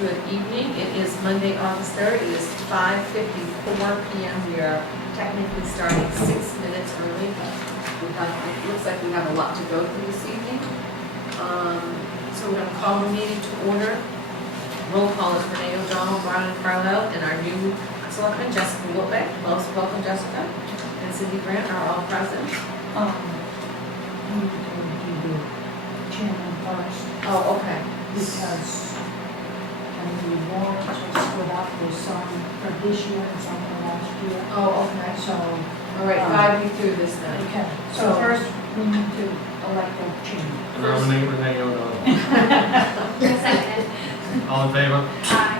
Good evening. It is Monday, August 3rd. It is 5:54 p.m. We are technically starting 6 minutes early, but it looks like we have a lot to go through this evening. So we're going to call the meeting to order. Roll call is Renee O'Donnell, Brian Carlisle, and our new selectman, Jessica Wilbeck. Welcome, Jessica. And Cindy Grant are all present. We need to do the chairman first, Oh, okay. because the warrants are split up, there's some for this year and some for last year. Oh, okay. So, All right, guide me through this then. okay, so So- first we need to elect a chairman. Nominate Renee O'Donnell. Second. All in favor? Aye.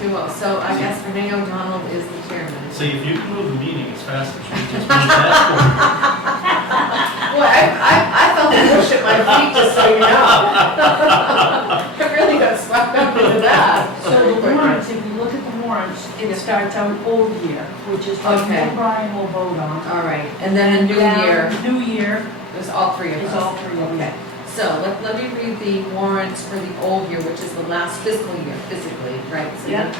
2-0. So I guess Renee O'Donnell is the chairman. See, if you can move the meeting as fast as you just moved that Well, I felt the push at my feet, just so you know. I really got swept up into that. So the warrants, if you look at the warrants, it starts out old year, which is what Okay. Brian will vote on. All right, and then a new Down, year, New year there's all three of us. is all three of Okay, them. so let me read the warrants for the old year, which is the last fiscal year, physically, right? Cindy? Yeah.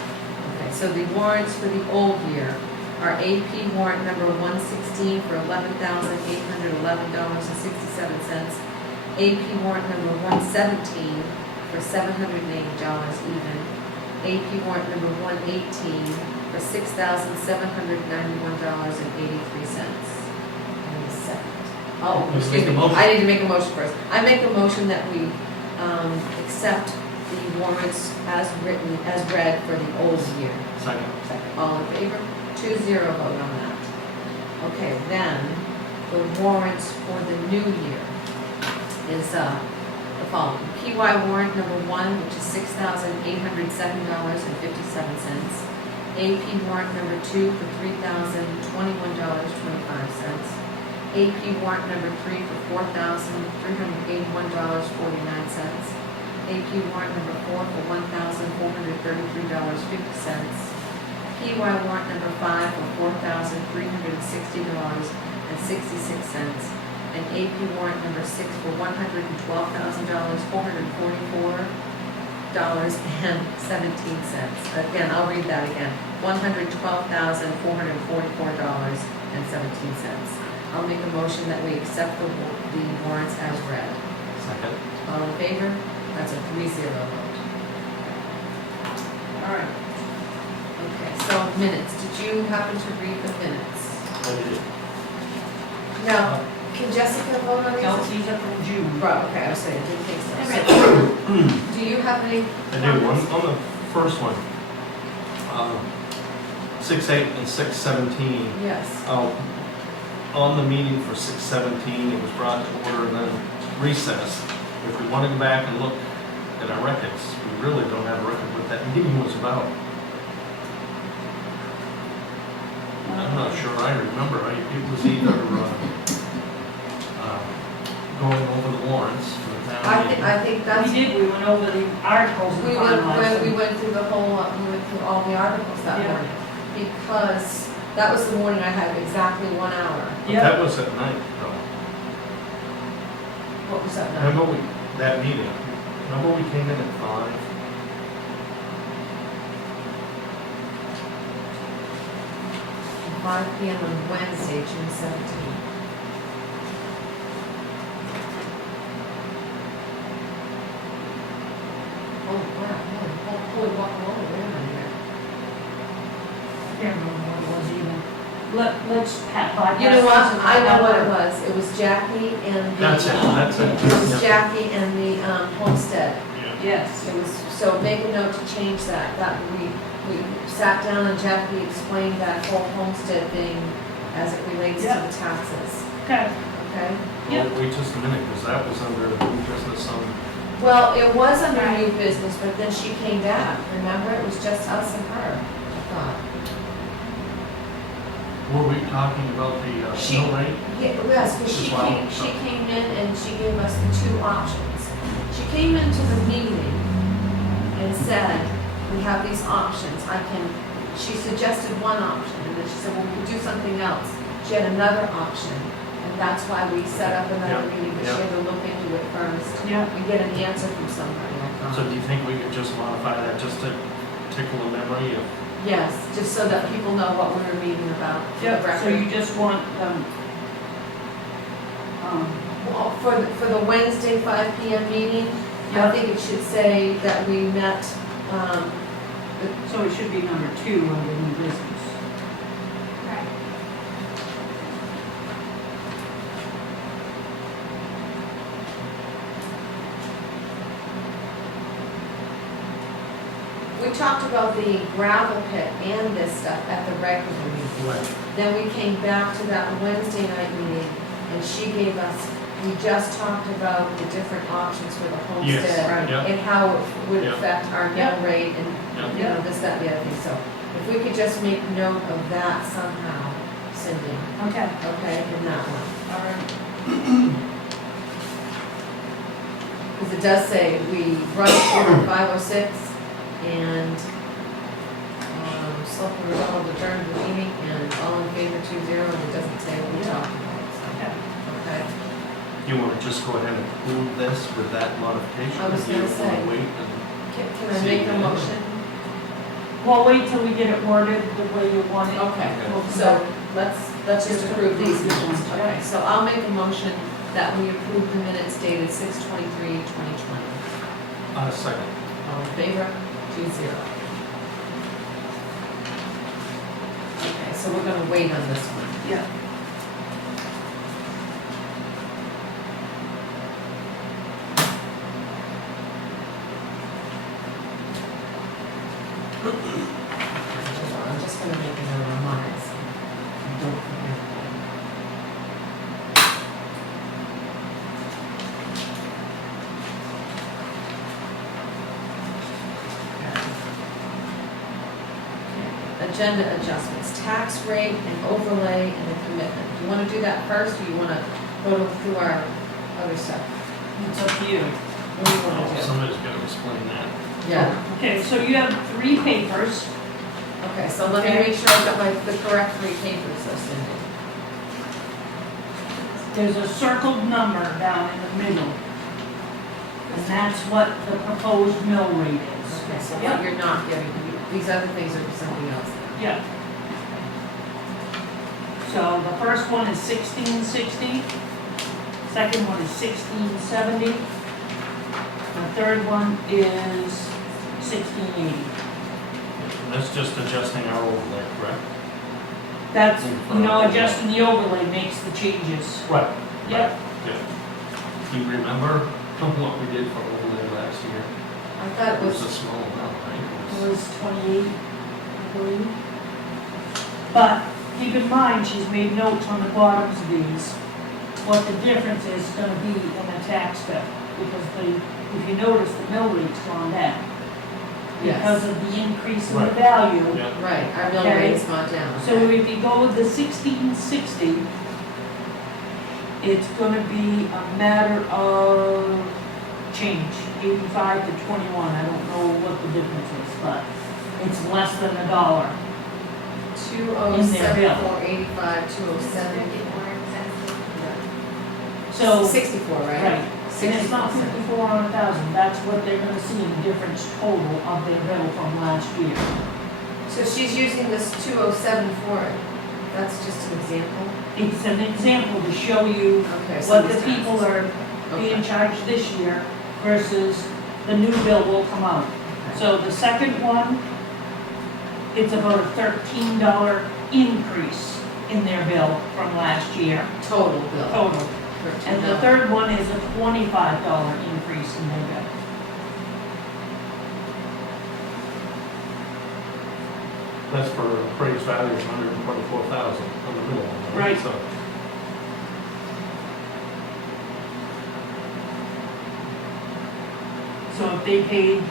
Okay, so the warrants for the old year are AP warrant number 116 for $11,811.67. AP warrant number 117 for $780 even. AP warrant number 118 for $6,791.83. And a second. Oh, Let's excuse make a me, motion. I need to make a motion first. I make a motion that we accept the warrants as written, as read for the old year. Second. Second. All in favor? 2-0 vote on that. Okay, then, the warrants for the new year is the following. PY warrant number 1, which is $6,807.57. AP warrant number 2 for $3,021.25. AP warrant number 3 for $4,381.49. AP warrant number 4 for $1,433.50. PY warrant number 5 for $4,360.66. And AP warrant number 6 for $112,444.17. Again, I'll read that again. $112,444.17. I'll make a motion that we accept the warrants as read. Second. All in favor? That's a 3-0 vote. All right. Okay, so minutes. Did you happen to read the minutes? I did. Now, can Jessica vote on these? Kelsey's up in June. Right, okay, I was saying, I didn't think so. Okay. So, do you have any? I do. On the first one, 6-8 and 6-17. Yes. On the meeting for 6-17, it was brought to order and then recessed. If we want to go back and look at our records, we really don't have a record what that meeting was about. I'm not sure I remember. It was either going over the warrants for the town meeting. I think that's. We did, we went over the articles. and We finalized them. went through the whole, we went through all the articles that Yeah. morning. Because that was the morning I had exactly 1 hour. But Yeah. that was at night, though. What was that now? Remember that meeting? Remember we came in at 5? 5 p.m. on Wednesday, June 17th. Oh, wow, holy guacamole, wait a minute here. I can't remember what it was even. Let's bypass. You know what, this. I know what it was, it was Jackie and the. That's it, that's it. It was Yep. Jackie and the homestead. Yes. It was, so make a note to change that, we sat down and Jackie explained that whole homestead thing as it relates to Yeah. the taxes, Okay. okay? Yep. Well, wait just a minute, because that was under new business on, Well, it was under new business, but then she came back, remember? It was just us and her, I thought. were we talking about the She- mill rate? Yes, because As well. she came in and she gave us the 2 options. She came into the meeting and said, we have these options, she suggested one option, and then she said, well, we could do something else. She had another option, and that's why we set up another Yeah, meeting, but she yeah. had to look into it first. Yeah. And get an answer from somebody, I thought. So do you think we could just modify that just to tickle the memory of? Yes, just so that people know what we were meeting about. for the Yep, so record. you just want, Well, for the Wednesday 5 PM meeting, I Yeah. think it should say that we met, so it should be number 2 under new business. Right. we talked about the gravel pit and this stuff at the regular meeting. Then we came back to that Wednesday night meeting, and she gave us, we just talked about the different options for the Yes, homestead. right. yeah, And how it would Yeah. affect our mill Yeah. rate and, yeah. you know, this, that, and the other thing. So if we could just make note of that somehow, Cindy, Okay, okay, in that one. all right. Because it does say we run over 506 and Selectmen will adjourn the meeting and all in favor 2-0, and it doesn't say what we talked about, Okay. so, okay? You want to just go ahead and approve this with that modification? I was Do you gonna say. wanna wait and? Can I make a motion? Well, wait till we get it worded the way you want it. Okay, We'll come so back. let's just approve these Approve minutes. these ones, Okay, yeah. so I'll make a motion that we approve the minutes dated 6/23/2020. Second. All in favor? 2-0. Okay, so we're gonna wait on this one. Yeah. I'm just gonna make a note on mine, so I don't forget. Okay. Agenda adjustments, tax rate and overlay and the commitment. Do you wanna do that first, or you wanna go through our other stuff? It's up to you. What do you wanna Oh, do? somebody's got to explain that. Yeah, Okay, so you have 3 papers. okay, so let me Okay. make sure I've got the correct 3 papers, so Cindy. There's a circled number down in the middle. And that's what the proposed mill rate is. Okay, so Yep. what you're not getting, these other things are for something else. Yeah. So the first one is 1660. Second one is 1670. The third one is 1680. And that's just adjusting our overlay, correct? That's, adjusting the overlay makes the changes. Right. Yep. Yeah. Do you remember what we did for overlay last year? I thought It it was was, a small amount, right? It It was- was 28, I believe. But keep in mind, she's made notes on the bottoms of these, what the difference is gonna be in the tax bill. Because if you notice, the mill rate's gone down. Because yes, of the increase in the Right. value. Yeah, right, our mill Okay. rate's gone down. So if you go with the 1660, it's gonna be a matter of change, 85 to 21. I don't know what the difference is, but it's less than $1. 207, 485, 207. 54 cents. So, 64, right? right, and it's not 64. 54 on 1,000. That's what they're gonna see in difference total of their bill from last year. So she's using this 207 for it. That's just an example? It's an example to show you Okay, so what the these people are being Okay. charged this year versus the new bill will come out. Okay. So the second one, it's about a $13 increase in their bill from last year, Total bill. total. And the $13. third one is a $25 increase in their bill. that's for appraised value of 124,000 on the middle one, right? Right. So, So if they paid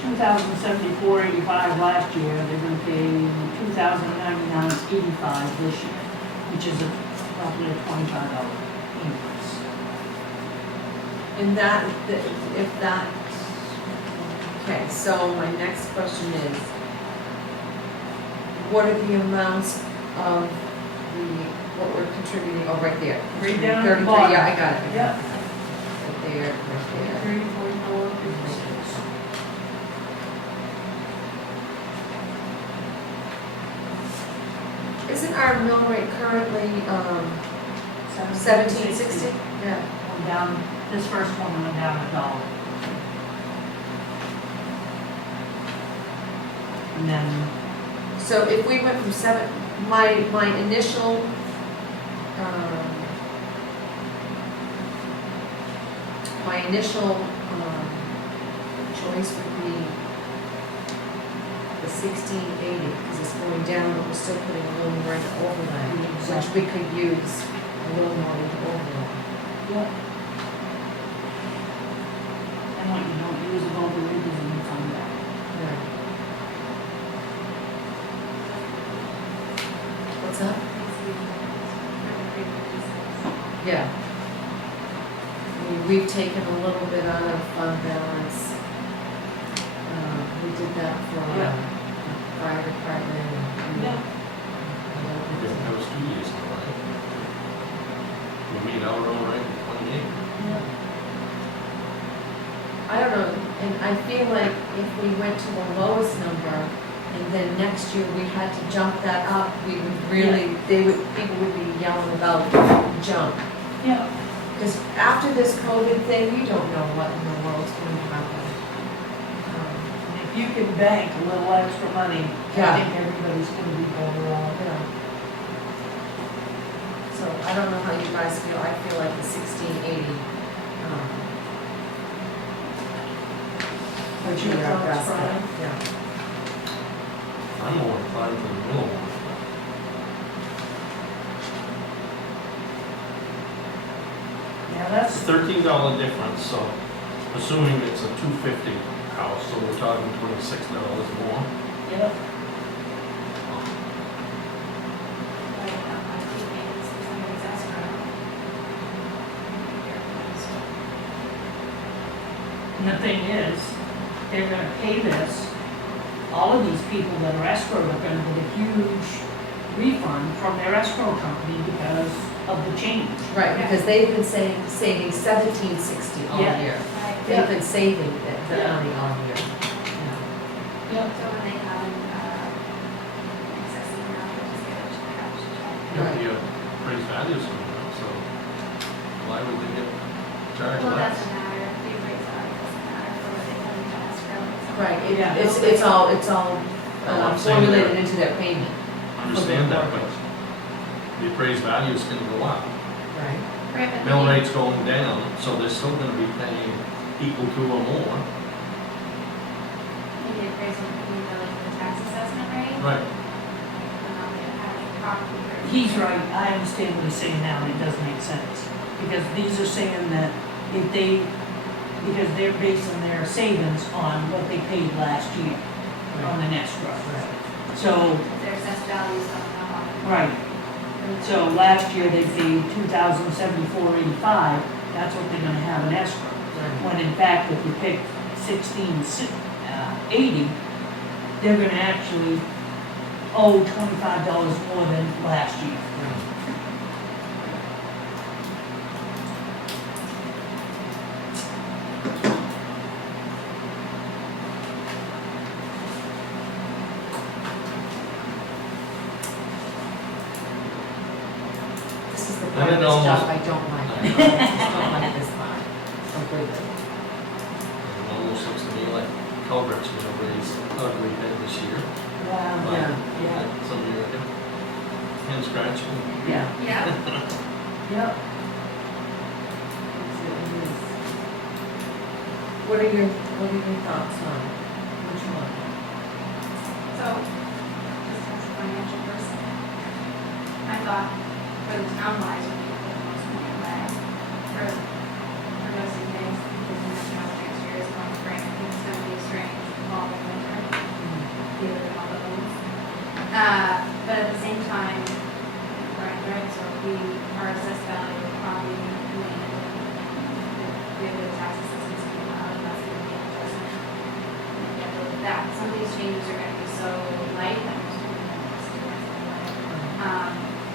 $2,074.85 last year, they're gonna pay $2,099.85 this year, which is roughly a $25 increase. And that, if that, okay, so my next question is, what are the amounts of what we're contributing, oh, right there. Right down at the 33, bottom. yeah, I got it. Yep. there, right there. 3, 44, 56. Isn't our mill rate currently, 1760? Yeah. Went down, this first one went down $1. And then, So if we went from my initial, choice would be the 1680, because it's going down, but we're still putting a little more into overlay, which we could use a little more into overlay. yeah. And what you don't use of overlay doesn't mean come back. Right. What's up? Yeah. We've taken a little bit out of fund balance. We did that for Yeah. the fire department and. Yeah. That was 2 years ago, right? We made our own rate in 28. I don't know, and I feel like if we went to the lowest number, and then next year we had to jump that up, we would really, people would be yelling about jump. Yeah. Because after this COVID thing, we don't know what in the world's going to happen. If you can bank a little extra money, Yeah. I think everybody's gonna be better off. Yeah. So I don't know how you guys feel, I feel like the 1680. What's your would be our thoughts, best bet. Brian? Yeah. I'm more inclined for the middle one. Yeah, It's that's, a $13 difference, so assuming it's a 250 house, so we're talking $26 more. yeah, and the thing is, they're gonna pay this, all of these people that are escrowed are gonna get a huge refund from their escrow company because of the change. Right, because they've been saving 1760 all Yeah. year. Right. They've been saving the Yeah. money all year. Yep. So when they have an excess amount, they just get a cash check. Right. The appraised values going up, so why would they get charged Well, less? doesn't matter, the appraised value doesn't matter for what they tell you to escrow. Right, Yeah. it's all I'm saying formulated that- into their payment. Understand that, but the appraised value is gonna go up. Right. Right, but Mill then- rate's going down, so they're still gonna be paying equal to or more. Maybe appraisal could be like the tax assessment rate, Right. and not the average property. versus- He's right, I understand what he's saying now, and it does make sense. Because these are saying that if they, because they're basing their savings on what they paid last year on an escrow. So, If their assessed value is going up on it. right, so last year they paid $2,074.85, that's what they're gonna have in escrow. When in fact, if you pick 1680, they're gonna actually owe $25 more than last year. This is the And part of it this almost- job I don't like. I just don't like this part completely. It almost looks to me like culverts are gonna raise ugly head this year. Wow. But, Yeah. Some of you are hand scratching. Yeah, Yeah, yep. What are your thoughts on which one? so, just as a financial person, I thought for the town wise, we could put the most money away for those things, because the next house next year is going to bring, I think it's gonna be a strange fall and winter, dealing with all the things. But at the same time, right, so if we are assessed value of property, land, we have the tax assessments coming out, and that's gonna be an adjustment. And if you look at that, some of these changes are gonna be so light that most people don't see it.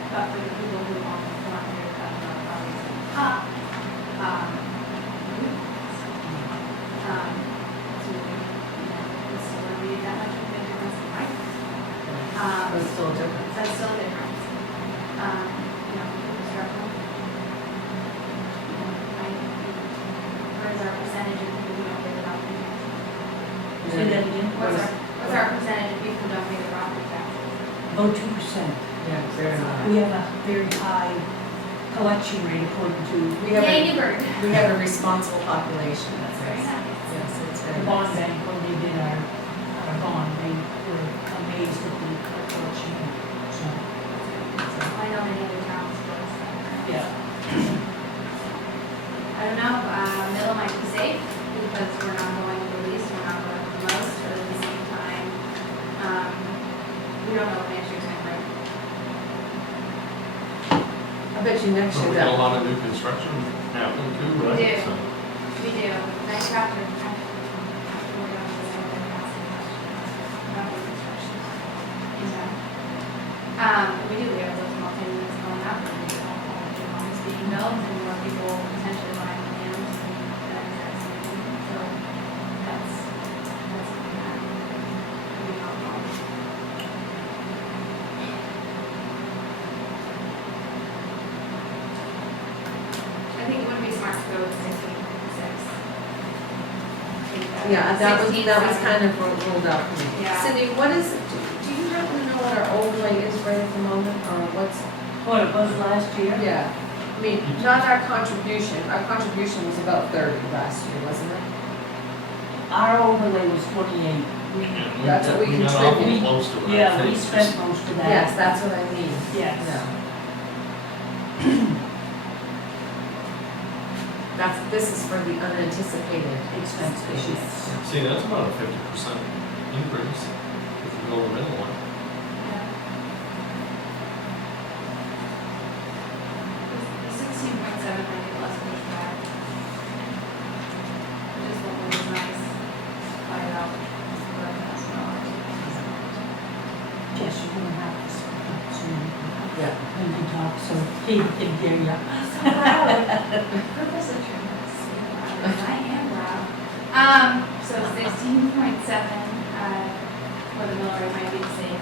But for the people who want the 400 cut properties up, is our percentage of people who don't pay the property taxes? Say that again? What's our percentage of people who don't pay the property taxes? About 2%. Yeah, very We have a very high collection rate according to We have Yay, a, Newburgh. we have a responsible population. That's very Yes. nice. Yes, it's the very bond nice. bank, when they did our bond, they were amazed at the collection rate. So, I know many other towns do that. yeah. I don't know, middle might be safe because we're not going to the least, we're not going to the most, but at the same time, we don't know what next year's gonna bring. I bet you next So year we got a that, lot of new construction happening too, We right? do. So We do, nice chapter. We're going to the other house and about the construction. We do, we have those multi-units going up, and we have all the homes being built, and more people potentially buying land, and that exact same thing. So that's something that we don't know. I think it would be smart to go with 16.6. yeah, that was 16.7. kind of ruled out for me. Yeah. Cindy, what is, do you happen to know what our overlay is right at the moment, or what's? What it was last year? Yeah, I mean, not our contribution was about 30 last year, wasn't it? Our overlay was 28. That's what we got awful contribute. close to it, I Yeah, we think. spent most of that. Yes, that's what I mean. Yes. Yeah. This is for the unanticipated Expenses, yes. See, that's about a 50% increase if you go the middle one. Yeah. The 16.7 might be less pushback. Just what was nice, buy it out, $11,000. Yes, you're gonna have to speak up soon. Yeah. When you talk, so people can hear you. So loud. Purpose of trying to say loud. I am loud. So 16.7, for the mill rate might be safe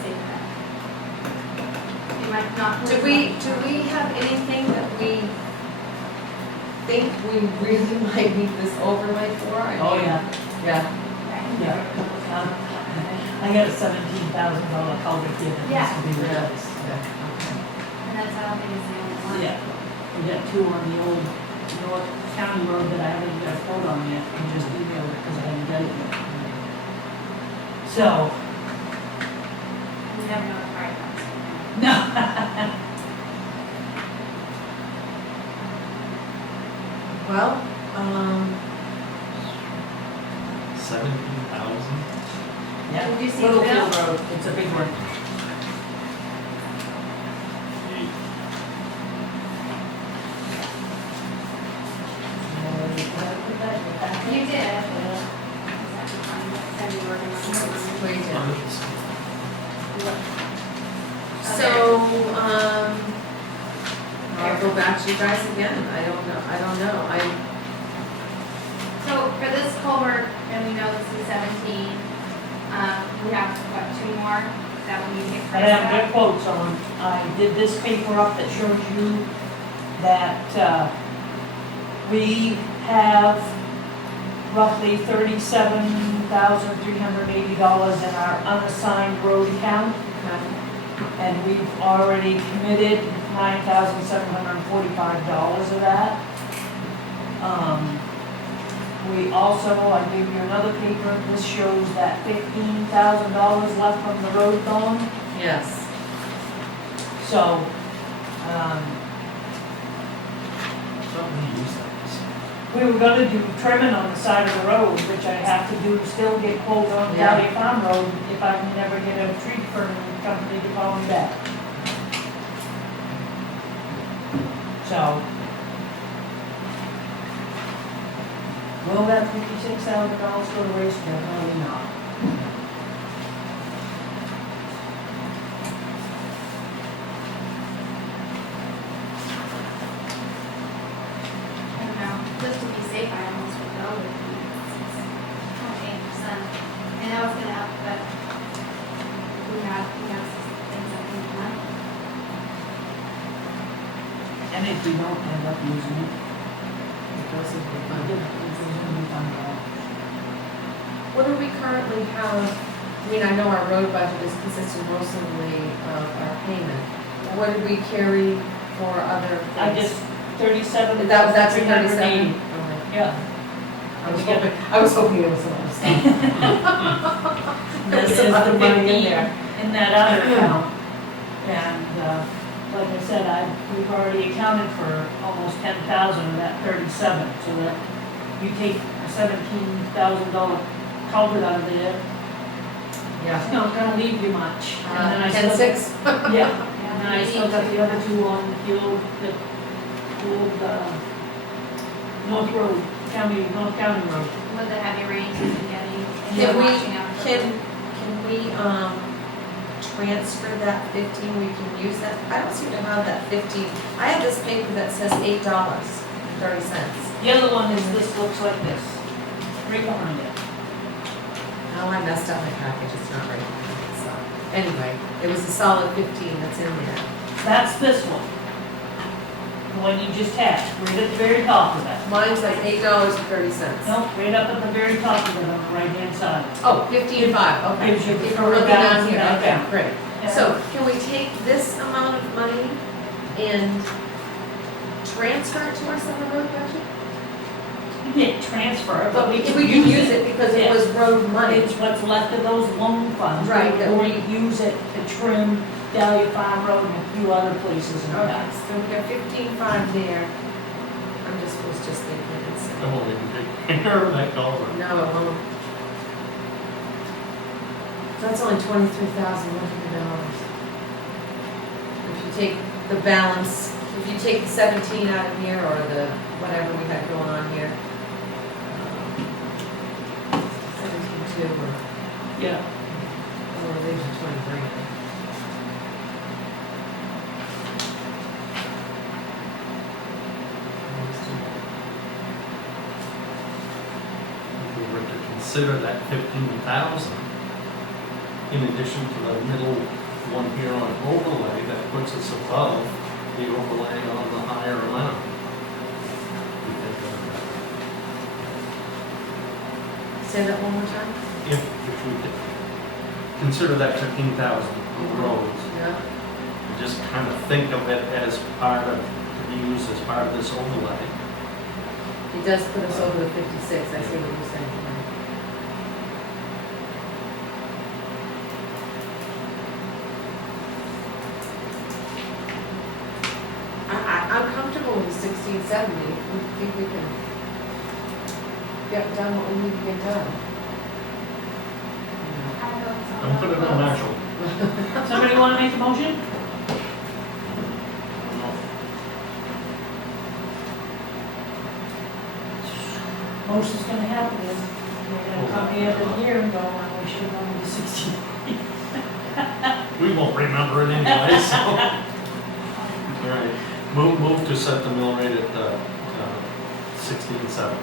bet. It might not. Do we have anything that we think we really might need this overlay for? I Oh, mean, yeah. Yeah, Yeah. I got a $17,000 culvert here that needs to be yeah, replaced. yeah, okay. And that's, I don't think it's the only one. Yeah, we got two on the old North County Road that I haven't got a quote on yet, I just emailed it because I hadn't got it yet. So, You never know the fire comes. no. Well, 17,000? Yeah, Did you see the Littlefield bill? Road, it's a big one. You did. Send you working on it. we did. Hundreds. So, I'll go back to you guys again. I don't know. So for this culvert, and we know this is 17, we have, what, 2 more that we need to get I priced have out? good quotes on, I did this paper up that shows you that, we have roughly $37,380 in our unassigned road account, and we've already committed $9,745 of that. We also, I gave you another paper, this shows that $15,000 left from the road bond. Yes. So, What do you use that we were gonna do trimming on the side of the road, which I have to do, still get quote on Yeah. Valley Farm Road if I can never get a tree trimming company to call me back. So. Will that $56,000 go to waste? Definitely not. I don't know, just to be safe, I almost would go with 28%. I know it's gonna help, but we have things that we can. And if we don't end up using it, It goes in the currently have, I mean, I know our road budget is consistent mostly of our payment. What did we carry for other things? I just, 37, That's a 380. 37? Okay. Yeah. I was hoping there was some other stuff. This is Some other the money in 15 there. in that other account. And, like I said, we've already accounted for almost 10,000 of that 37, so that you take a $17,000 culvert out of there, Yeah. it's not gonna leave you much. And then I still- 10-6? Yeah, and then I still got the other two on the old, North Road, North County Road. With the heavy rains we've been getting, and Can we, washing out. can we, transfer that 15, we can use that? I don't seem to have that 15. I have this paper that says $8.30. The other one is, this looks like this, right behind it. Oh, I messed up my package, it's not right. So, anyway, it was a solid 15 that's in there. That's this one. The one you just had, right at the very top of that. Mine's like $8.30. No, right up at the very top of it on the right-hand side. Oh, 15.5, okay. Gives you the If we're looking balance down in here, that okay, account. great. So can we take this amount of money and transfer it to our summer road budget? You can't transfer it, but we If can we can use use it because it Yeah. was road money. It's what's left of those loan funds. Right, We're that going to use it to trim Dahlia Farm Road and a few other places in Okay, that. so we got 15.5 there. Was just thinking it's. I won't even take care of that culvert. No, it won't. That's only $23,100. If you take the balance, if you take the 17 out of here, or the, whatever we had going on here. 17.2, Yeah. or leaves you 23. If we were to consider that 15,000, in addition to the middle one here on overlay, that puts us above the overlay on the higher amount. We think of Say that one more time? that. If we could consider that 15,000 on the roads, Yeah. and just kind of think of it as part of, to be used as part of this overlay. It does put us over the 56, I see what you're saying. I'm comfortable with the 1670, if we think we can get done what we need to get done. Don't put it on Marshall. Somebody want to make a motion? Most is gonna happen is, we're gonna come the end of the year and go, "Oh, we should have gone to 16. We won't remember it anyway, so. All right, move to set the mill rate at 16.7.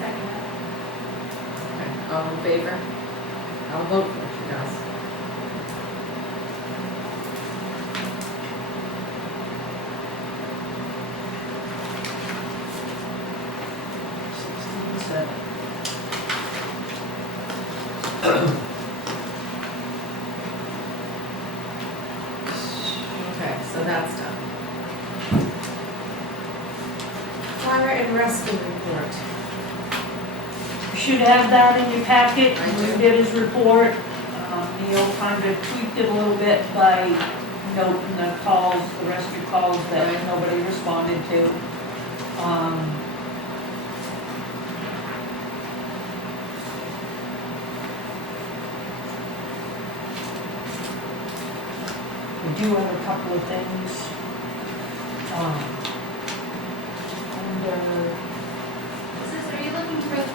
Second. Okay, all in favor? I'll vote for it, you guys. Okay, so that's done. Fire and rescue report. You should have that in your packet. I We do. did his report. Neil kind of tweaked it a little bit by noting the calls, the rescue calls that Right. nobody responded to. We do have a couple of things. Under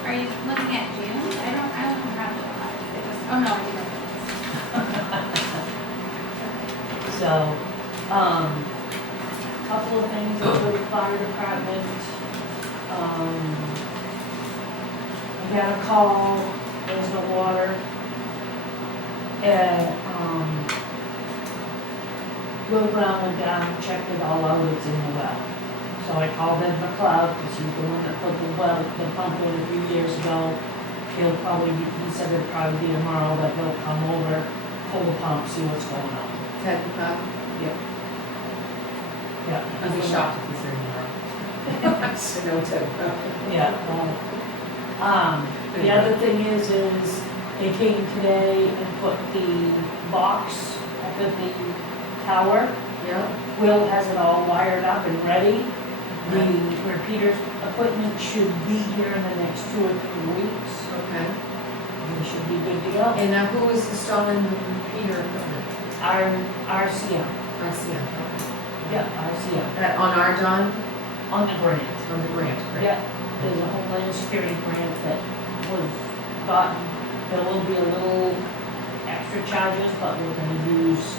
Are you looking at June? I don't have it. It just, oh no, I did. So, couple of things over the fire department. I got a call, there's no water. And, Will Brown went down and checked it all out, it's in the well. So I called Ed McLeod, because he's the one that put the pump in a few years ago. he'll probably, he said it'd probably be tomorrow that he'll come over, pull the pump, see what's going on. Ted, Bob? Yeah. I'd be shocked if he's here tomorrow. I should know Ted. Yeah, the other thing is they came today and put the box up at the tower. Yeah, Will has it all wired up and ready. The repeater's equipment should be here in the next 2 or 3 weeks. okay. We should be good to go. And now who is installing the repeater equipment? Our RCM, RCM. yeah, RCM, That on our John, on the grant. on the grant, right? Yeah, there's a Homeland Security grant that was gotten, there will be a little extra charges, but we're gonna use,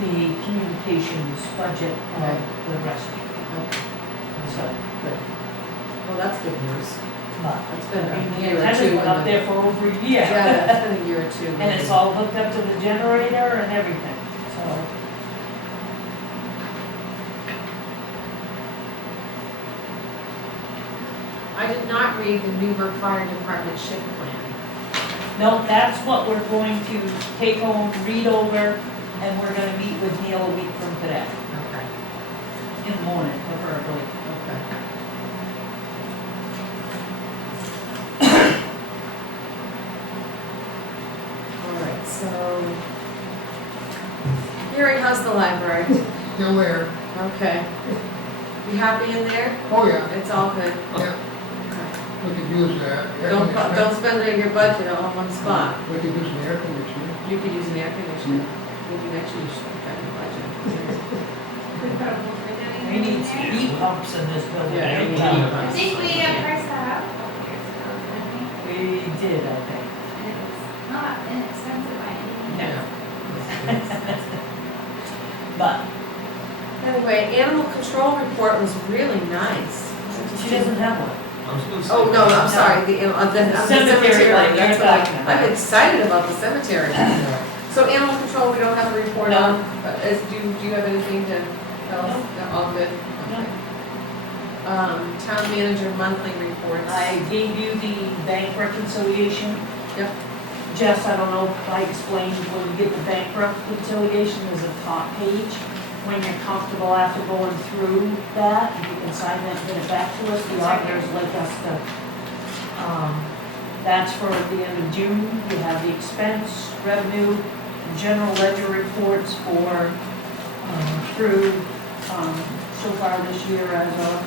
the communications budget of Right. the rescue. Okay, So, good. Well, that's good news. but, It's been a the year or antenna's two. been up there for over a year. Yeah, it's been a year or two. And it's all hooked up to the generator and everything, so. I did not read the Newburgh Fire Department shift plan. No, that's what we're going to take home, read over, and we're gonna meet with Neil a week from today, Okay, in the morning, preferably. okay. All right, so. Gary, how's the library? Still there. Okay. You happy in there? Oh, yeah, It's all good? yeah, we could use that. Air Don't conditioner. spend your budget all in one spot. We could use an air conditioner. You could use an air conditioner. Would you actually should cut your budget? We put a whole fridge in We need there. heat pumps in this building. Yeah, we need anytime. heat I pumps. think we priced that out a couple years ago, didn't we? We did, I think. And it was not inexpensive by any means. No. But Anyway, animal control report was really nice. she doesn't have one. I was gonna say. Oh, no, I'm sorry, the Cemetery one, that's you're what talking about. I'm excited about the cemetery. So animal control, we don't have a report No. on, but do you have anything to tell us? No. They're all good? No. Okay. Town manager monthly reports. I gave you the bank reconciliation. Yep. Jess, I don't know if I explained, when you get the bank reconciliation, there's a top page. When you're comfortable after going through that, you can sign that and get it back to us. The auditors like us to, that's for the end of June. We have the expense, revenue, and general ledger reports for, through, so far this year as of,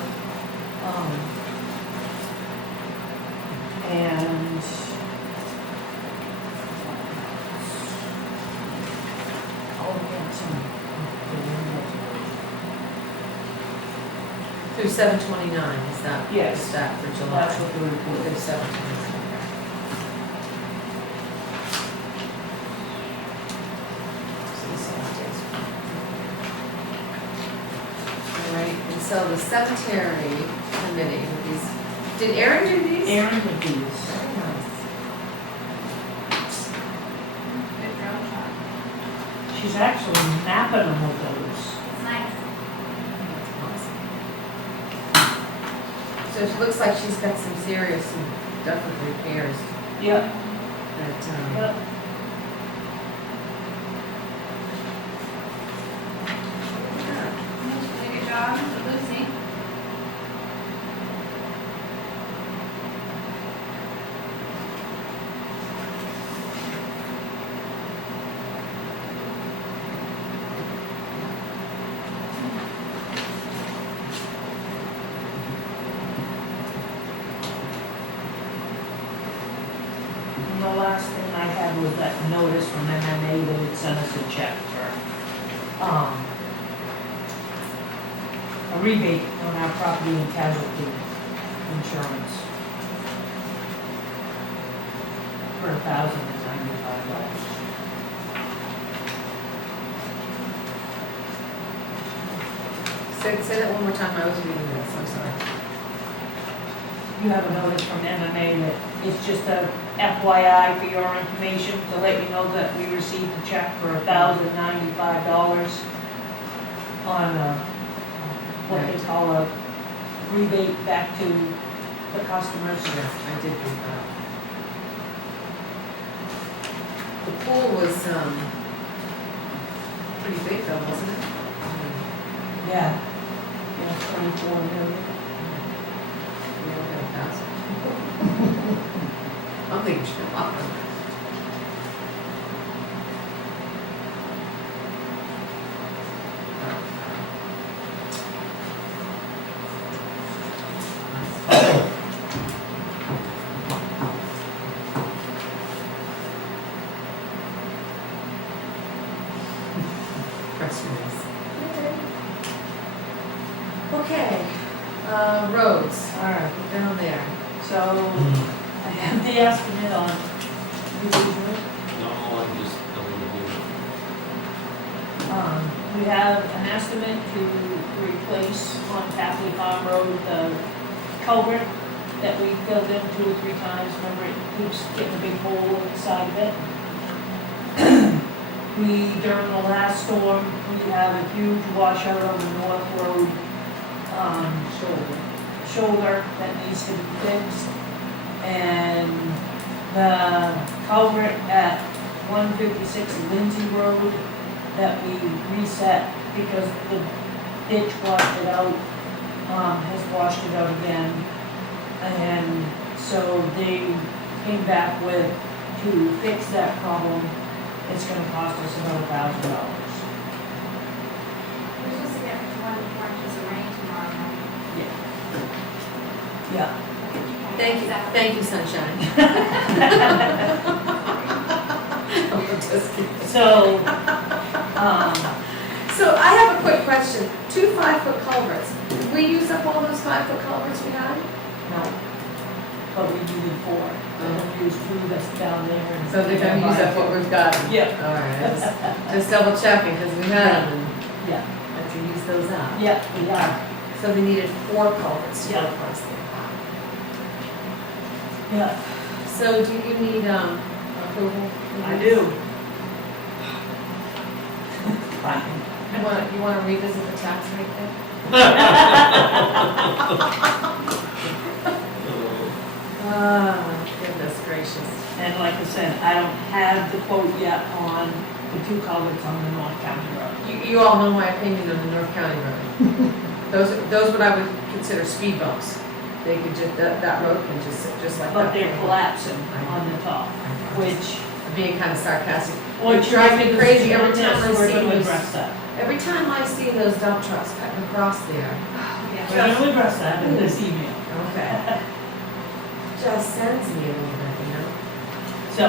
and Through 7/29, is that? Yes. Is that for July? that's what the report Through is. 7/29, okay. So the 7 days. All right, and so the cemetery committee, with these, did Aaron do these? Aaron did these. Very nice. Good drone shot. She's actually mapping them with those. It's nice. So it looks like she's got some serious and definite repairs Yep. that, Yep. She did a good job with Lucy. And the last thing I had was that notice from MMA that had sent us a check for, a rebate on our property and casualty insurance for $1,095. say that one more time, I was reading this, I'm sorry. You have a notice from MMA that it's just a FYI for your information to let you know that we received a check for $1,095 on what they call a rebate back to the customers. Yeah, I did read that. The pool was, pretty big though, wasn't it? Yeah. Yeah, 24 million. We only got 1,000. I'm thinking we should have a lot more. Press release. Okay, roads, all right, we're down there. So I have the estimate on usually. No, I just don't want to do it. We have an estimate to replace on Tapley Farm Road, the culvert that we filled in 2 or 3 times. Remember, it keeps getting a big hole inside of it. During the last storm, we have a huge washout on the North Road, shoulder that needs to be fixed. And the culvert at 156 Lindsay Road that we reset because the ditch washed it out, has washed it out again. And so they came back with, to fix that problem, it's gonna cost us about $1,000. We're supposed to get one more inches of rain tomorrow night. Yeah. Thank you, sunshine. I'm just kidding. So, So I have a quick question. 2 5-foot culverts. Did we use up all those 5-foot culverts we had? no, but we needed 4. And we used 2 that's down there. And So they're gonna use up what we've got? Yeah. All right, just double checking, because we had them and Yeah, had to use those up. yeah, we are. So they needed 4 culverts to go Yeah. across there. Yeah, So do you need, approval? I do. Fine. You wanna revisit the tax rate thing? Goodness gracious. And like I said, I don't have the quote yet on the 2 culverts on the North County Road. You all know my opinion on the North County Road. Those what I would consider speed bumps. They could just, that road can just sit just like that. But they're collapsing on the top, which. I'm being kind of sarcastic. Which It drives me crazy every Yes, time I we're see gonna those, address that. every time I see those dump trucks cutting across there. Oh, yeah. We're gonna address that in this email. Okay. Just sends me a little bit, you know? So,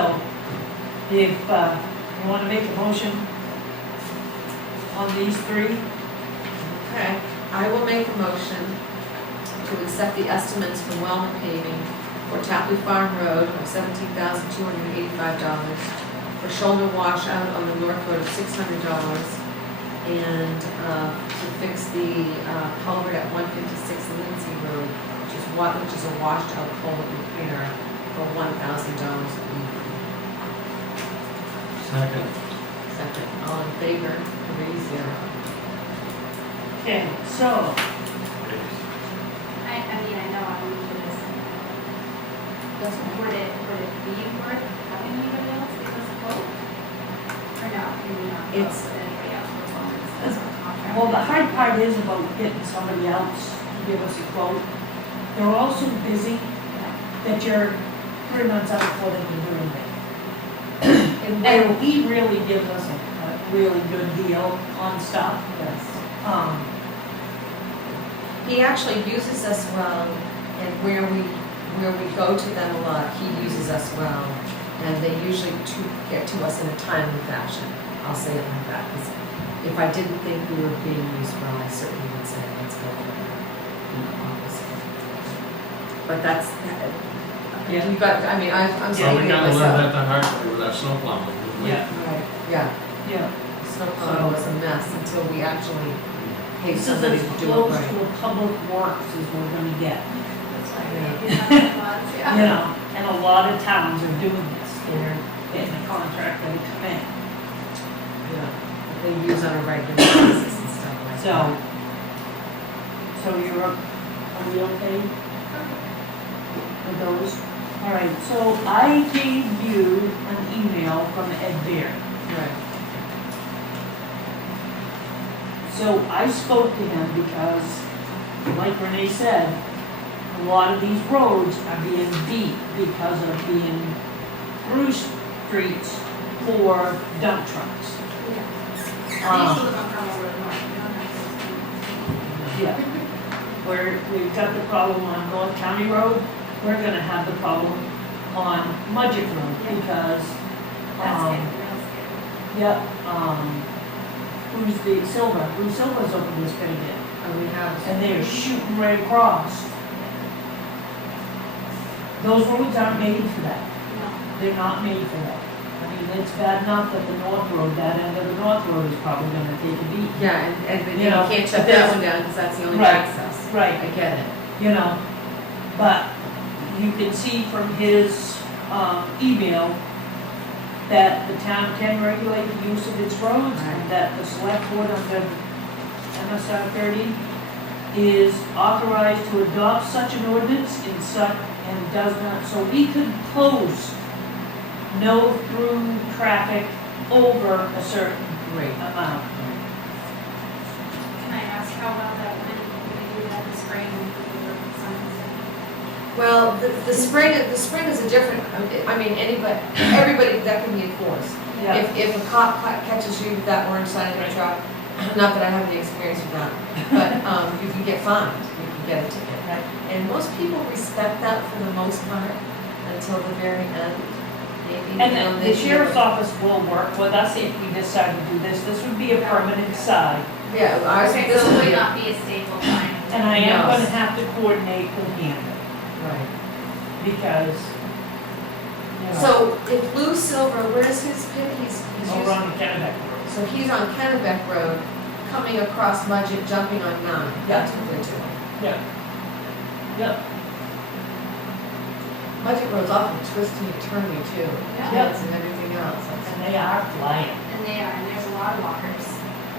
if, you wanna make a motion on these 3, Okay, I will make a motion to accept the estimates from Wellman Paving for Tapley Farm Road of $17,285, for shoulder washout on the North Road of $600, and to fix the culvert at 156 Lindsay Road, which is a washed out culvert repair for $1,000 a week. Second. Second, all in favor, 3-0. okay, so, I mean, I know I'm new to this. Would it be worth having anybody else give us a quote? Or no, can we not quote It's- with anybody else performance as a contract? well, the hard part is about getting somebody else to give us a quote. They're all so busy that you're 3 months out before they can do anything. And he really gives us a really good deal on stuff. Yes. He He actually uses us well, and where we go to them a lot, he uses us well, and they usually get to us in a timely fashion. I'll say it like that, because if I didn't think we were being used well, I certainly would say, let's go for that, you know, obviously. But that's, Yeah. you got, I mean, I'm So we speaking of gotta learn myself. that the hard way with our snow plowing. didn't we? Yeah, Right, yeah, yeah. snow plowing was a mess until we actually paid This is somebody as to do it close right. to a public works as we're gonna get. That's why Yeah. we did that was, You yeah. know, and a lot of towns are doing this. They're getting a contractor to come in. Yeah, they use on a regular basis and stuff like So, that. so are we okay? right, so I gave you an email from Ed Bear. Right. So I spoke to him because, like Renee said, a lot of these roads are being beat because of being through streets for dump trucks. I used to live on Carmel Road North, we don't have those. Yeah. Where we've got the problem on North County Road, we're gonna have the problem on Mudgett Road because, That's getting real scary. yeah, who's the Silver, Blue Silver's open this big again. And we have. And they're shooting right across. Those roads aren't made for that. No. They're not made for that. I mean, it's bad enough that the North Road, that end of the North Road is probably gonna take a beat. Yeah, and You you know, can't shut but that there's- one down because that's the only Right. access. Right. I get it. You know, but you can see from his, email that the town can regulate the use of its roads Right. and that the select board under MSR 30 is authorized to adopt such an ordinance in such, and does not, so we could close no through traffic over a certain Great. amount. Can I ask how about that when we do that this spring and we do the signs? Well, the spring is a different, I mean, everybody, that can be enforced. Yeah, If a cop catches you with that orange sign in your truck, not that I have any experience with that, but, you can get fined, you can get a ticket. right. And most people respect that for the most part until the very end, maybe. And you know, then they the sheriff's office will work with us if we decide to do this. This would be a permanent sign. Yeah, ours, Okay, this so it will would be, not be a staple sign. And I am No. gonna have to coordinate with him right. because, you know, So if Blue Silver, where's his pit? He's over using, on the Kennebec Road. so he's on Kennebec Road, coming across Mudgett, jumping on 9. That's what they're doing. Yeah. Yep. Mudgett Road's often twisting and turning too. Yeah. Kids and everything else. And they are flying. And they are, and there's a lot of walkers.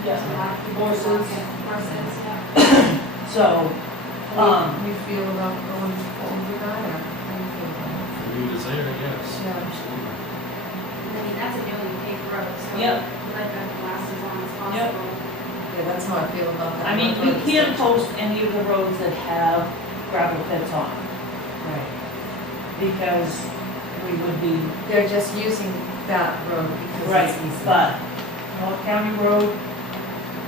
There's a lot of people Horses. walking. Horses, yeah. So, How do you feel about going forward with that, or how do you feel about it? For you to say it, yes, Yeah. absolutely. I mean, that's a newly paved road, so Yep. we like that to last as long as Yep. possible. Yeah, that's how I feel about that. I mean, we can't post any of the roads that have gravel pits on Right. because we would be, They're just using that road because right, it's easy. but North County Road,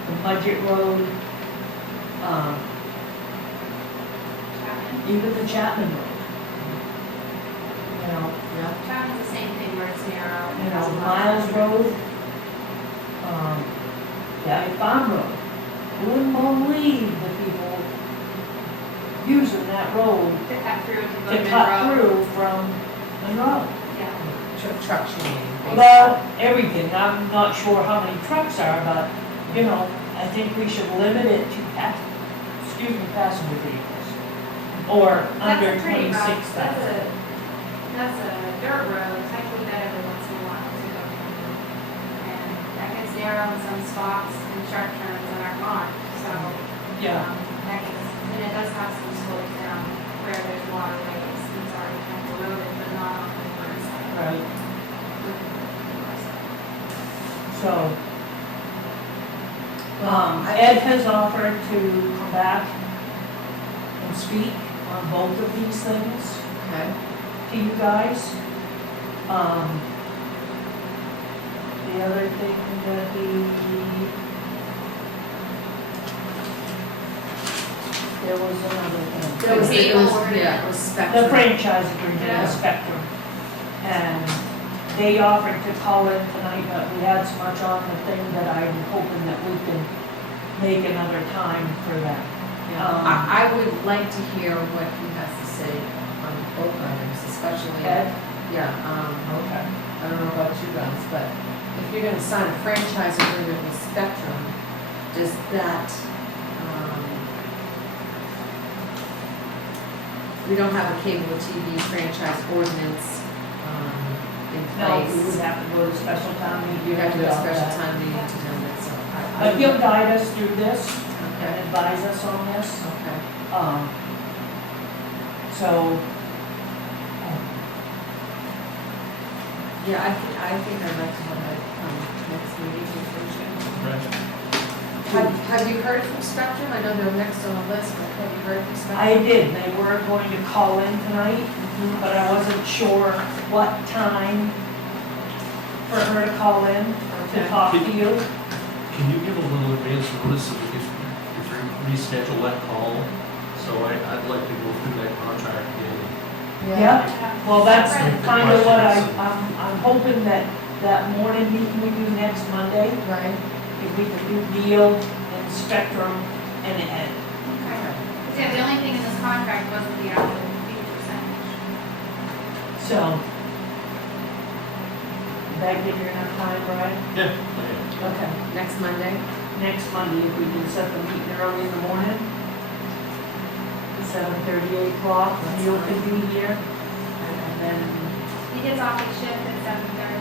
the Mudgett Road, Chapman. even the Chapman Road. You know, Yeah. Chapman's the same thing where it's narrow. and you has a know, lot of- Miles Road, Valley Farm Road. Wouldn't believe the people using that road To cut through to go to to cut Monroe. through from Monroe. Yeah. Truck shooting. Well, everything, I'm not sure how many trucks are, but, you know, I think we should limit it to passenger vehicles. Or under That's a pretty rough, 26,000. that's a dirt road, I do that every once in a while to go through. And that gets narrow in some spots and sharp turns in our pond, so. Yeah, That gets, and it does have some slopes down where there's waterways, it's already kind of eroded, but not on the north side. right, so, Ed has offered to come back and speak on both of these things Okay. to you guys. The other thing that there was another thing. There was, Cable it was, ordinance. yeah, it was The Spectrum. franchise agreement, Yeah. the Spectrum. And they offered to call it tonight, but we had so much on the thing that I'm hoping that we can make another time for that. Yeah. I would like to hear what he has to say on both items, especially. Ed? Yeah, Okay. I don't know about you guys, but if you're gonna sign a franchise agreement with Spectrum, does that, we don't have a cable TV franchise ordinance, in No, we would place. have to go to special town meeting. You have to do a about special that. time meeting to do it, so I. But he'll guide us through this and Okay, advise us on this. okay. So, Yeah, I think I'd like to have that, next meeting with Jim. Right. Have you heard from Spectrum? I know they're next on the list, but have you heard from Spectrum? I did, they were going to call in tonight, but I wasn't sure what time for her to call in to Okay. talk to you. Can you give a little advance notice so we can, if we reschedule that call? So I'd like to go through that contract again. Yeah, well, that's Right. kind of what I'm hoping that morning meeting we do next Monday, Right? if we can do Neil and Spectrum and Ed. Okay. Yeah, the only thing in this contract wasn't the actual fee percentage. So, did that give you enough time, Brian? Yeah. Okay. Next Monday? Next Monday, if we can set the meeting early in the morning, 7:30, 8 o'clock, That's Neil fine. can be here, and then He gets off his shift at 7:30.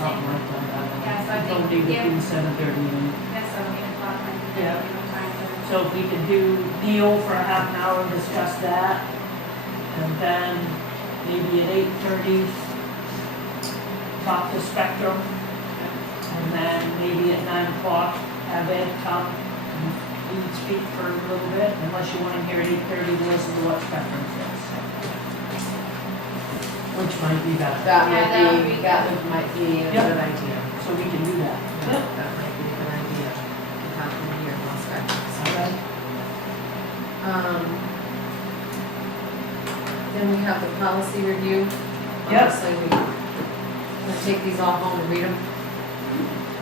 something like that. Yeah, so I think Somebody we between 7:30 and, Yes, so 8 o'clock, like, Yeah. give him time to. so if we could do Neil for a half an hour and discuss that, and then maybe at 8:30, talk to Spectrum, and then maybe at 9 o'clock, have Ed come and we can speak for a little bit, unless you want to hear at 8:30 to listen to what Spectrum says. Which might be better, That Yeah, that would be might be a Yep. good idea. so we can do that. Yep. That might be a good idea. Without them here, more Spectrum. Okay. Then we have the policy review. Yep. Obviously, we'll take these all home and read them.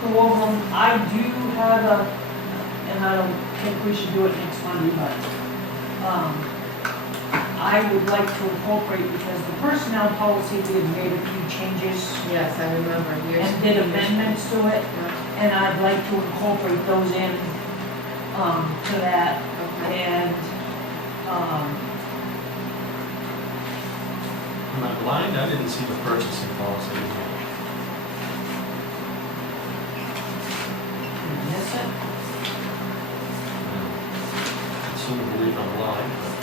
Go over them. I do have and I don't think we should do it next Monday, but, I would like to incorporate, because the personnel policy, we had made a few changes Yes, I remember years. and did amendments to it, Yeah, and I'd like to incorporate those in, to that, okay. and, Am I blind? I didn't see the purchasing policy. miss it. I assume to believe I'm blind, but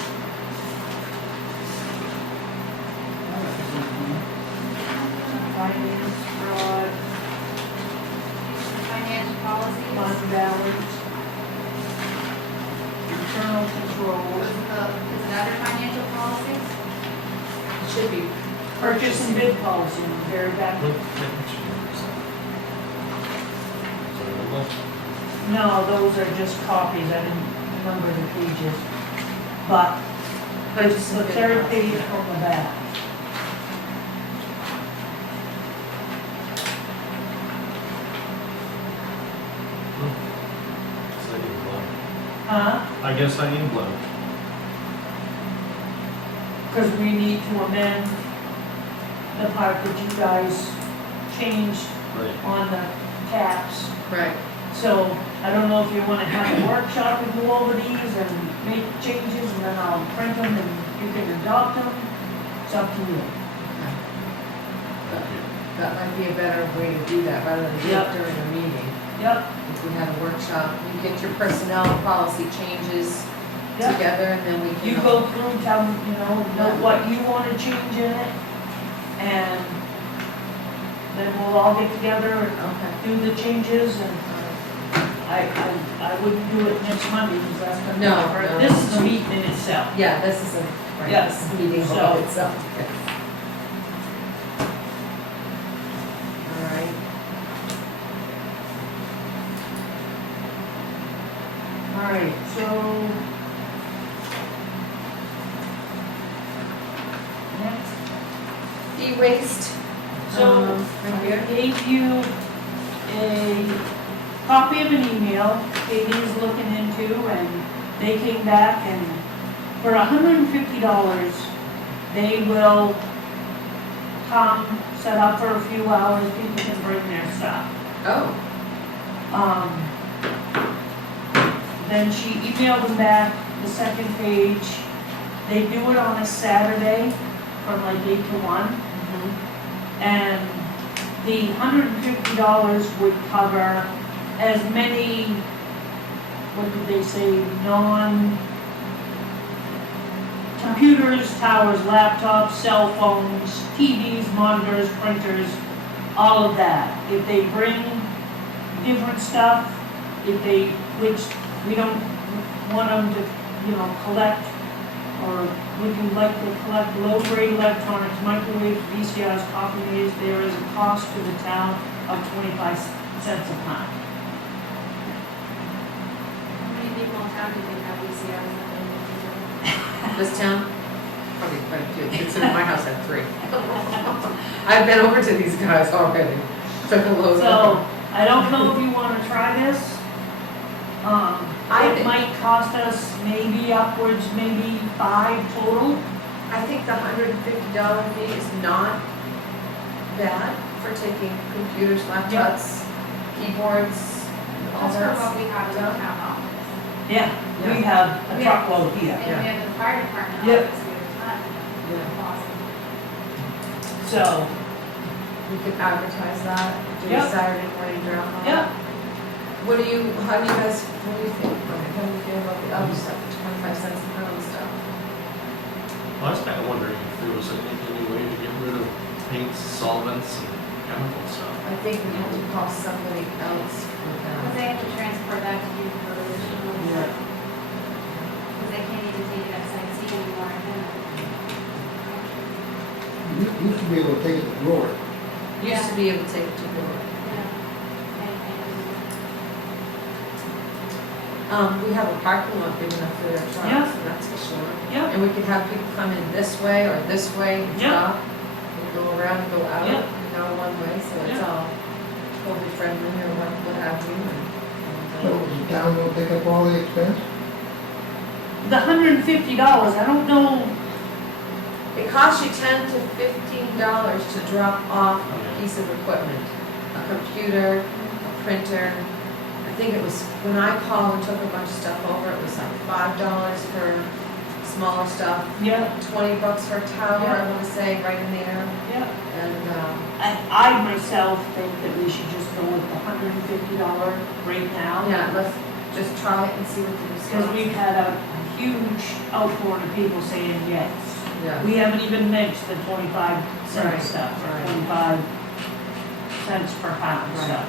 Finance, fraud, Financial policies. fund balance, internal controls, Is it other financial policies? It should be. purchase and bid policy, very back. look, which one is that? Is there a number? No, those are just copies, I didn't number the pages. But it's the third page from the back. So I am blind. Huh? I guess I am blind. Because we need to amend the part that you guys changed Right. on the caps. Right. So I don't know if you want to have a workshop and go over these and make changes, and then I'll print them and you can adopt them. It's up to you. Okay. Thank you. That might be a better way to do that, rather than do Yep. it during a meeting. Yep, If we had a workshop, you get your personnel policy changes yep. together, and then we can. You go through, tell them, know what you want to change in it, and then we'll all get together and Okay. do the changes, and I wouldn't do it next Monday, because that's gonna be, No, for- no. this is the meeting in itself. Yeah, this is a, right, Yeah. this is meeting So- all itself. Yes. All right. All right, so. Next. E-waste. So, Right I here. gave you a copy of an email Katie's looking into, and they came back, and for $150, they will come, set up for a few hours, people can bring their stuff. Oh, Then she emailed them back, the second page, they do it on a Saturday from like 8 to 1. And the $150 would cover as many, what did they say, computers, towers, laptops, cell phones, TVs, monitors, printers, all of that. If they bring different stuff, which we don't want them to, collect, or would you like to collect low-grade electronics, microwaves, VCRs, coffee makers, there is a cost to the town of 25 cents a pound. How many people in town do you think have VCRs that they need to do? This town? Probably quite a few, considering my house had 3. I've been over to these guys already, took a load So, of I don't know if you wanna try this. It might cost us maybe upwards, maybe 5 total. I think the $150 fee is not bad for taking computers, laptops, keyboards, all That's for that. what we have in the town office. Yeah, we Yeah. have a Yeah. truckload here. And we have the fire department Yep. office, we have a ton. Yeah. Awesome. So, We could advertise that, do a Yep. Saturday morning drop off. yeah, How do you think, how do you think, how do you feel about the other stuff, the 25 cents a pound stuff? I was kind of wondering if there was any way to get rid of paints, solvents, and chemical stuff. I think we have to call somebody else for Because that. they have to transfer that to you for additional, Yeah. because they can't even take it at site C anymore, You used to be able to take it to Roar. Used to be able to take it to board. We have a parking lot big enough for their Yeah. trucks, that's for sure. yeah, And we could have people come in this way or this way and Yeah. stop, and go around and go out, Yeah. one way, so it's Yeah. all COVID friendly or what have you. So the town will pick up all the expense? the $150, I don't know, It costs you $10 to $15 to drop off a piece of equipment, a computer, a printer. I think it was, when I called and took a bunch of stuff over, it was like $5 for smaller stuff, yeah, $20 for a tower, Yeah. I wanna say, right in there, yeah. and, I myself think that we should just go with the $150 right now. yeah, let's just try it and see what the Because response we've is. had a huge outpouring of people saying yes. Yeah, We haven't even mentioned the 25 cent Right, stuff, or right. 25 cents per pound Right. stuff.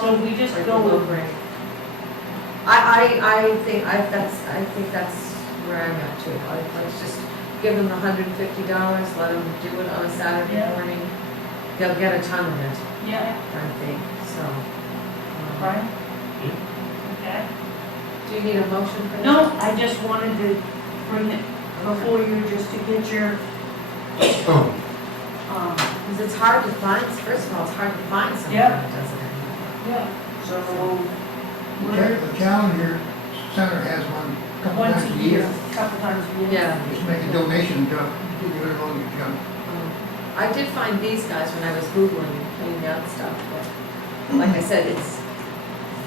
So we just Or go the low with, grade. I think that's where I'm at too. Let's just give them the $150, let them do it on a Saturday Yeah. morning. They'll get a ton of it, yeah, I think, so. right? Yeah. Okay. Do you need a motion for that? No, I just wanted to bring it before you just to get your, Because it's hard to find, first of all, it's hard to find something Yeah. that doesn't have. yeah, so The Challenger Center has one a couple once times a year, couple times a year. Yeah. Just make a donation, jump, give it all your junk. I did find these guys when I was Googling and putting out stuff, but like I said, it's,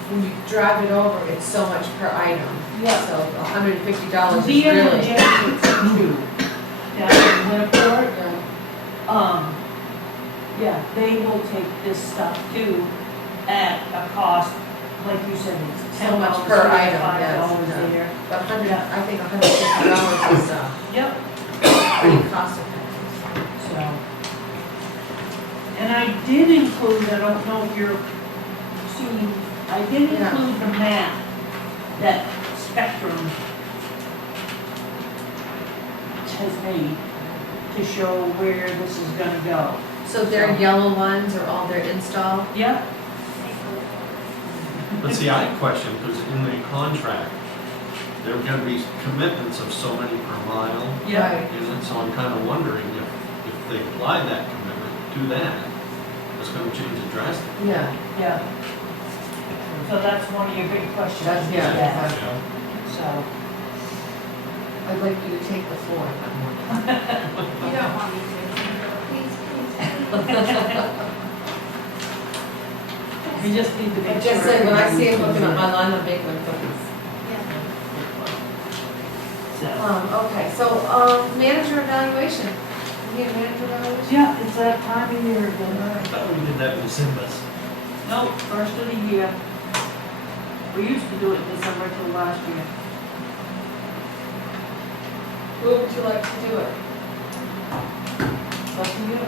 when you drive it over, it's so much per item. Yeah. So $150 is The really. energetics too, down in Winterport, Yeah. yeah, they will take this stuff too at a cost, like you said, it's So $10 much per item, $5 yes, yeah. there. But Yeah. I think $150 is Yep, pretty cost effective. so. And I did include, I don't know if you're seeing, I did Yeah. include the map that Spectrum has made to show where this is gonna go. So their yellow ones are all their install? Yep, But see, I question, because in the contract, there are gonna be commitments of so many per mile, yep, Right. and so I'm kind of wondering if they apply that commitment to that, it's gonna change it drastically. Yeah. yeah. So that's one of your big questions. That's- yeah, Yeah. exactly. So, I'd like you to take the floor on that one. You don't want me to, please, please. we just need to I make sure. just said, when I see him looking at everybody's- my line, I'm making cookies. So, Okay, so, manager evaluation. You need a manager evaluation? yeah, it's that time of year I again. thought we did that in December. No, first of the year. We used to do it in December till last year. Who would you like to do it? Up to you.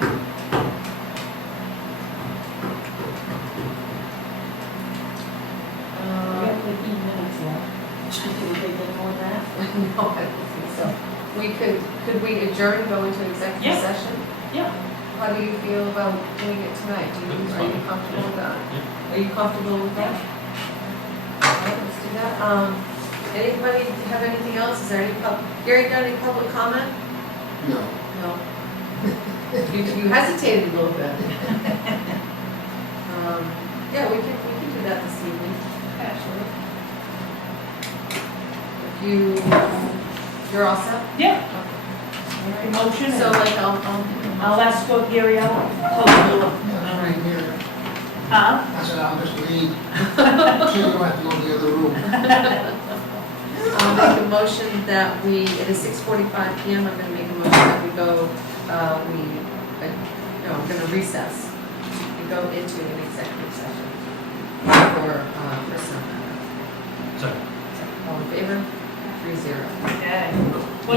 Could we adjourn and go into executive Yeah. session? Yeah. How do you feel about doing it tonight? That's Are you fine. comfortable with that? Yeah. Are you comfortable with that? All right, let's do that. Anybody have anything else? Is there any Gary, got any public comment? No. No. You hesitated a little bit. Yeah, we can do that this evening, actually. If you're all set? Yeah. Okay. Make a motion. So and like, I'll escort Gary out. Close the door. Yeah, right here. Huh? I said, I'll just leave. So you don't have to go to the other room. I'll make a motion that it is 6:45 PM, I'm gonna make a motion that we go, I'm gonna recess and go into an executive session for personnel matter. So, All in favor? 3-0. Okay.